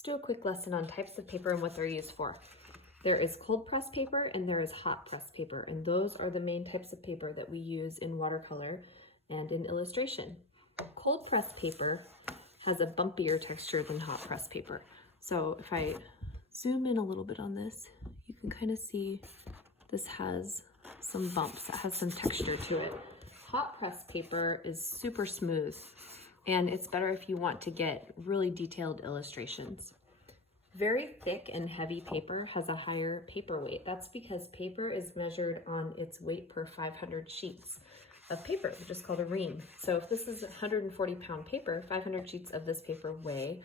Let's do a quick lesson on types of paper and what they're used for. There is cold press paper and there is hot press paper, and those are the main types of paper that we use in watercolor and in illustration. Cold press paper has a bumpier texture than hot press paper. So if I zoom in a little bit on this, you can kind of see this has some bumps, it has some texture to it. Hot press paper is super smooth, and it's better if you want to get really detailed illustrations. Very thick and heavy paper has a higher paper weight. That's because paper is measured on its weight per 500 sheets of paper, which is called a ream. So if this is 140-pound paper, 500 sheets of this paper weigh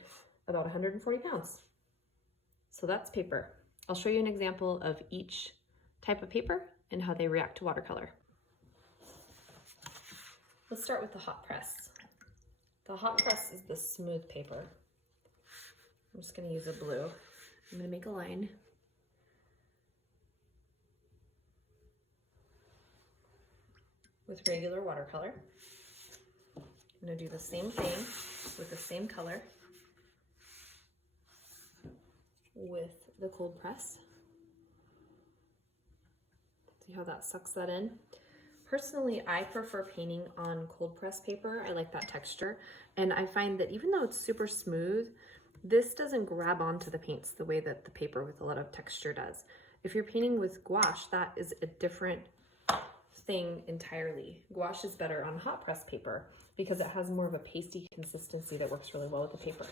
about 140 pounds. So that's paper. I'll show you an example of each type of paper and how they react to watercolor. Let's start with the hot press. The hot press is the smooth paper. I'm just going to use a blue. I'm going to make a line. With regular watercolor. I'm going to do the same thing with the same color with the cold press. See how that sucks that in? Personally, I prefer painting on cold press paper. I like that texture. And I find that even though it's super smooth, this doesn't grab onto the paints the way that the paper with a lot of texture does. If you're painting with gouache, that is a different thing entirely. Gouache is better on hot press paper because it has more of a pasty consistency that works really well with the paper.